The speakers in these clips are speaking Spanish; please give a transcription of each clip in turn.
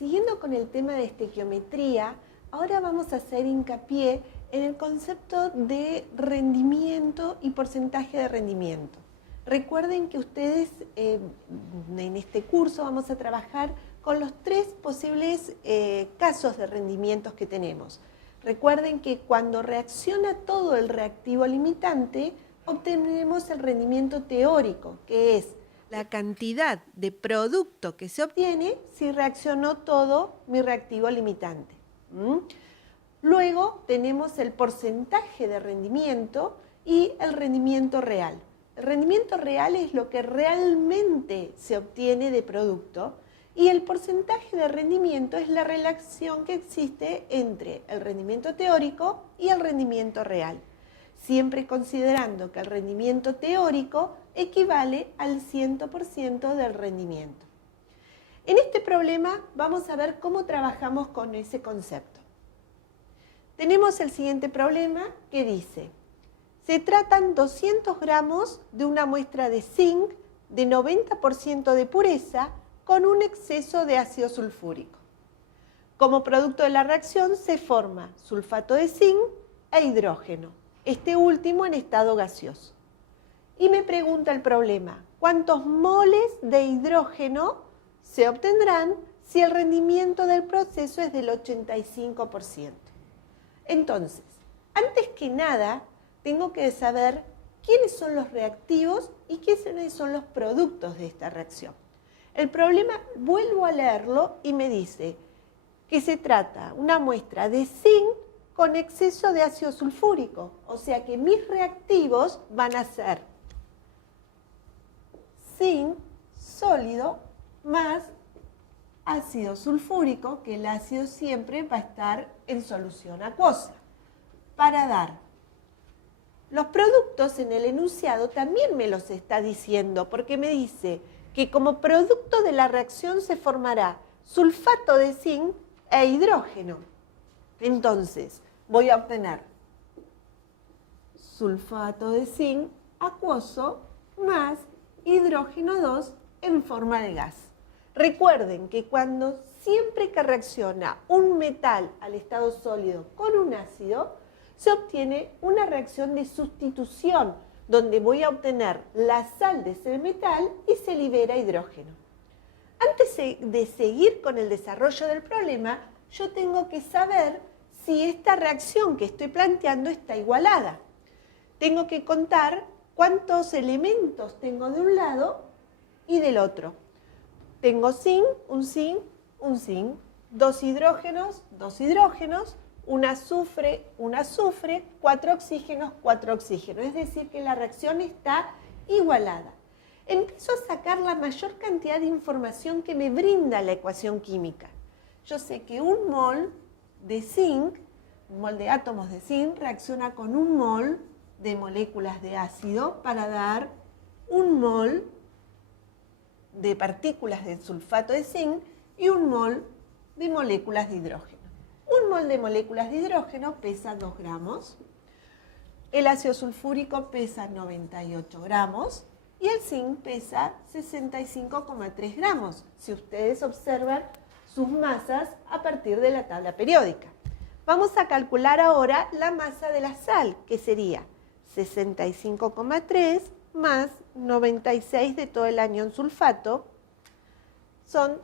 Siguiendo con el tema de estequiometría, ahora vamos a hacer hincapié en el concepto de rendimiento y porcentaje de rendimiento. Recuerden que ustedes en este curso vamos a trabajar con los 3 posibles casos de rendimientos que tenemos. Recuerden que cuando reacciona todo el reactivo limitante, obtenemos el rendimiento teórico, que es la cantidad de producto que se obtiene si reaccionó todo mi reactivo limitante. Luego tenemos el porcentaje de rendimiento y el rendimiento real. El rendimiento real es lo que realmente se obtiene de producto y el porcentaje de rendimiento es la relación que existe entre el rendimiento teórico y el rendimiento real, siempre considerando que el rendimiento teórico equivale al 100% del rendimiento. En este problema vamos a ver cómo trabajamos con ese concepto. Tenemos el siguiente problema que dice: se tratan 200 gramos de una muestra de zinc de 90% de pureza con un exceso de ácido sulfúrico. Como producto de la reacción se forma sulfato de zinc e hidrógeno, este último en estado gaseoso. Y me pregunta el problema, ¿cuántos moles de hidrógeno se obtendrán si el rendimiento del proceso es del 85%? Entonces, antes que nada, tengo que saber quiénes son los reactivos y quiénes son los productos de esta reacción. El problema, vuelvo a leerlo y me dice que se trata de una muestra de zinc con exceso de ácido sulfúrico, o sea que mis reactivos van a ser zinc sólido más ácido sulfúrico, que el ácido siempre va a estar en solución acuosa, para dar. Los productos en el enunciado también me los está diciendo, porque me dice que como producto de la reacción se formará sulfato de zinc e hidrógeno. Entonces, voy a obtener sulfato de zinc acuoso más hidrógeno 2 en forma de gas. Recuerden que siempre que reacciona un metal al estado sólido con un ácido, se obtiene una reacción de sustitución, donde voy a obtener la sal de ese metal y se libera hidrógeno. Antes de seguir con el desarrollo del problema, yo tengo que saber si esta reacción que estoy planteando está igualada. Tengo que contar cuántos elementos tengo de un lado y del otro. Tengo zinc, un zinc, un zinc, 2 hidrógenos, 2 hidrógenos, un azufre, 4 oxígenos, 4 oxígenos. Es decir, que la reacción está igualada. Empiezo a sacar la mayor cantidad de información que me brinda la ecuación química. Yo sé que un mol de zinc, un mol de átomos de zinc, reacciona con un mol de moléculas de ácido para dar un mol de partículas de sulfato de zinc y un mol de moléculas de hidrógeno. Un mol de moléculas de hidrógeno pesa 2 gramos, el ácido sulfúrico pesa 98 gramos y el zinc pesa 65,3 gramos, si ustedes observan sus masas a partir de la tabla periódica. Vamos a calcular ahora la masa de la sal, que sería 65,3 más 96 de todo el anión sulfato, son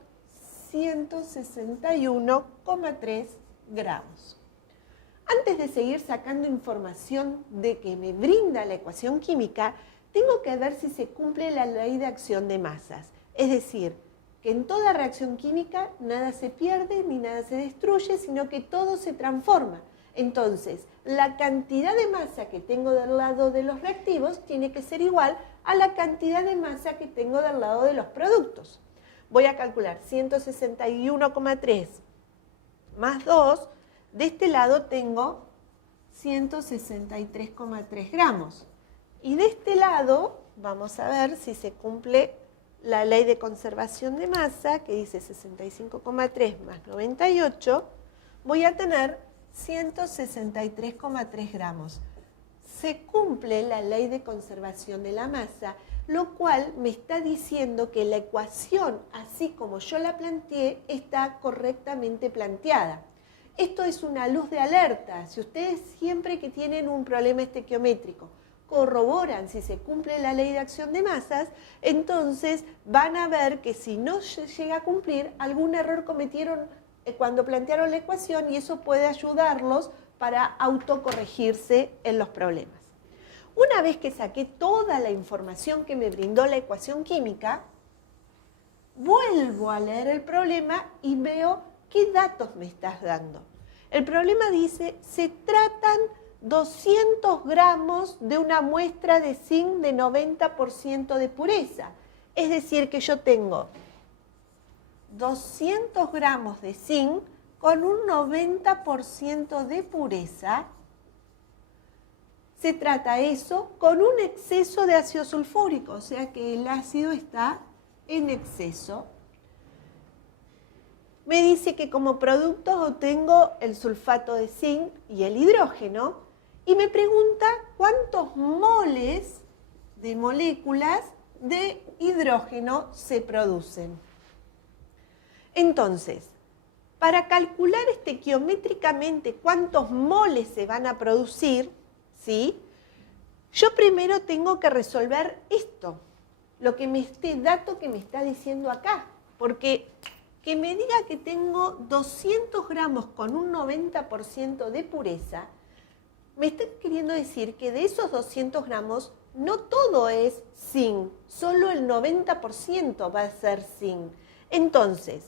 161,3 gramos. Antes de seguir sacando información de que me brinda la ecuación química, tengo que ver si se cumple la ley de acción de masas. Es decir, que en toda reacción química nada se pierde ni nada se destruye, sino que todo se transforma. Entonces, la cantidad de masa que tengo del lado de los reactivos tiene que ser igual a la cantidad de masa que tengo del lado de los productos. Voy a calcular 161,3 más 2, de este lado tengo 163,3 gramos. Y de este lado, vamos a ver si se cumple la ley de conservación de masa, que dice 65,3 más 98, voy a tener 163,3 gramos. Se cumple la ley de conservación de la masa lo cual me está diciendo que la ecuación, así como yo la planteé, está correctamente planteada. Esto es una luz de alerta. Si ustedes siempre que tienen un problema estequiométrico corroboran si se cumple la ley de acción de masas, entonces van a ver que si no se llega a cumplir, algún error cometieron cuando plantearon la ecuación y eso puede ayudarlos para autocorregirse en los problemas. Una vez que saqué toda la información que me brindó la ecuación química, vuelvo a leer el problema y veo qué datos me estás dando. El problema dice, se tratan 200 gramos de una muestra de zinc de 90% de pureza. Es decir, que yo tengo 200 gramos de zinc con un 90% de pureza. Se trata eso con un exceso de ácido sulfúrico, o sea que el ácido está en exceso. Me dice que como productos obtengo el sulfato de zinc y el hidrógeno y me pregunta cuántos moles de moléculas de hidrógeno se producen. Entonces, para calcular estequiométricamente cuántos moles se van a producir, ¿sí? Yo primero tengo que resolver esto, este dato que me está diciendo acá, porque que me diga que tengo 200 gramos con un 90% de pureza, me está queriendo decir que de esos 200 gramos no todo es zinc, solo el 90% va a ser zinc. Entonces,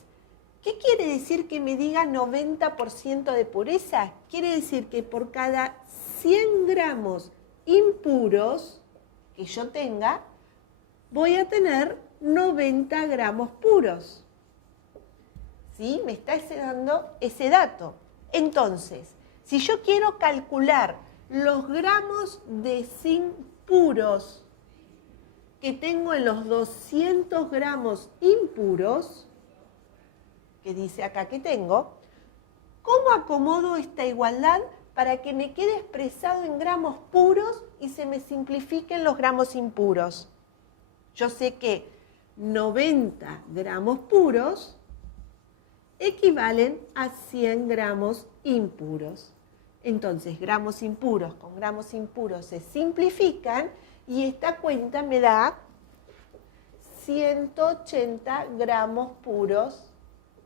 ¿qué quiere decir que me diga 90% de pureza? Quiere decir que por cada 100 gramos impuros que yo tenga, voy a tener 90 gramos puros. ¿Sí? Me está dando ese dato. Entonces, si yo quiero calcular los gramos de zinc puros que tengo en los 200 gramos impuros, que dice acá que tengo, ¿cómo acomodo esta igualdad para que me quede expresado en gramos puros y se me simplifiquen los gramos impuros? Yo sé que 90 gramos puros equivalen a 100 gramos impuros. Entonces, gramos impuros con gramos impuros se simplifican y esta cuenta me da 180 gramos puros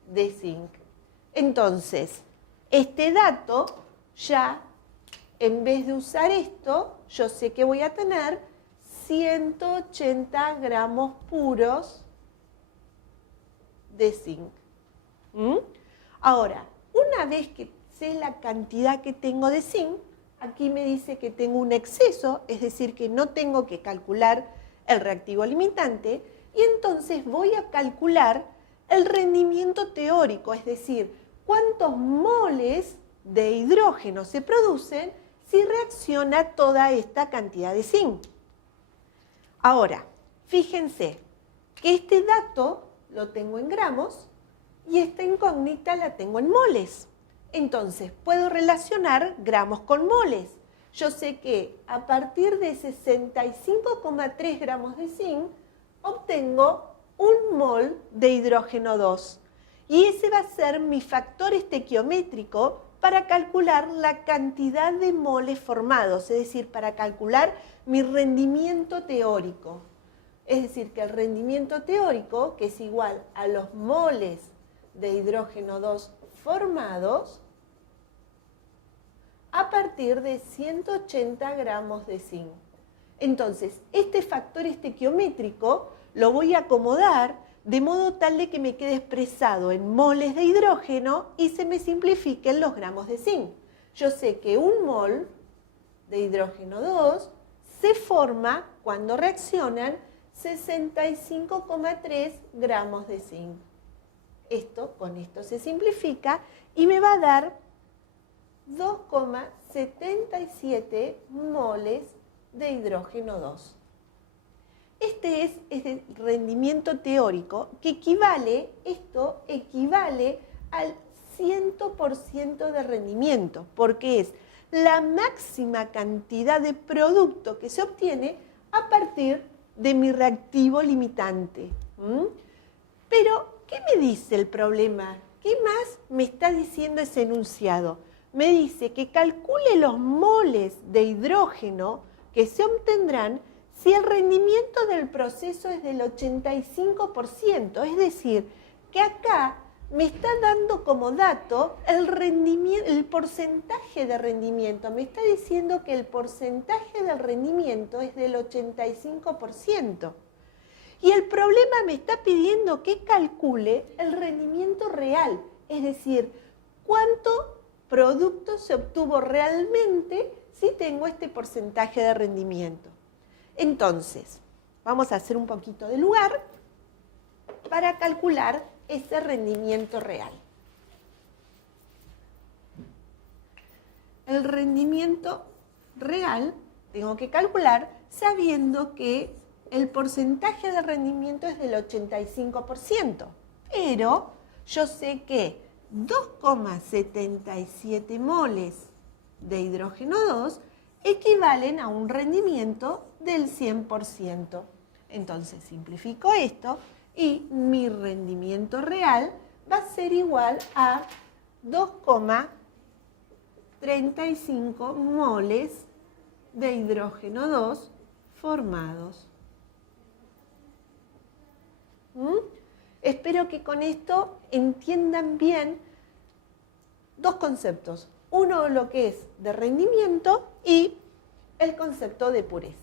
de zinc. Entonces, este dato ya, en vez de usar esto, yo sé que voy a tener 180 gramos puros de zinc. Ahora, una vez que sé la cantidad que tengo de zinc, aquí me dice que tengo un exceso, es decir, que no tengo que calcular el reactivo limitante, y entonces voy a calcular el rendimiento teórico, es decir, cuántos moles de hidrógeno se producen si reacciona toda esta cantidad de zinc. Ahora, fíjense que este dato lo tengo en gramos y esta incógnita la tengo en moles. Entonces, puedo relacionar gramos con moles. Yo sé que a partir de 65,3 gramos de zinc, obtengo un mol de hidrógeno 2. Y ese va a ser mi factor estequiométrico para calcular la cantidad de moles formados, es decir, para calcular mi rendimiento teórico. Es decir, que el rendimiento teórico, que es igual a los moles de hidrógeno 2 formados, a partir de 180 gramos de zinc. Entonces, este factor estequiométrico lo voy a acomodar de modo tal de que me quede expresado en moles de hidrógeno y se me simplifiquen los gramos de zinc. Yo sé que un mol de hidrógeno 2 se forma cuando reaccionan 65,3 gramos de zinc. Con esto se simplifica y me va a dar 2,77 moles de hidrógeno 2. Este es el rendimiento teórico que equivale al 100% de rendimiento, porque es la máxima cantidad de producto que se obtiene a partir de mi reactivo limitante. Pero, ¿qué me dice el problema? ¿Qué más me está diciendo ese enunciado? Me dice que calcule los moles de hidrógeno que se obtendrán si el rendimiento del proceso es del 85%. Es decir, que acá me está dando como dato el porcentaje de rendimiento. Me está diciendo que el porcentaje del rendimiento es del 85%. Y el problema me está pidiendo que calcule el rendimiento real, es decir, cuánto producto se obtuvo realmente si tengo este porcentaje de rendimiento. Entonces, vamos a hacer un poquito de lugar para calcular ese rendimiento real. El rendimiento real tengo que calcular sabiendo que el porcentaje de rendimiento es del 85%, pero yo sé que 2,77 moles de hidrógeno 2 equivalen a un rendimiento del 100%. Entonces simplifico esto y mi rendimiento real va a ser igual a 2,35 moles de hidrógeno 2 formados. Espero que con esto entiendan bien dos conceptos. Uno, lo que es de rendimiento y el concepto de pureza.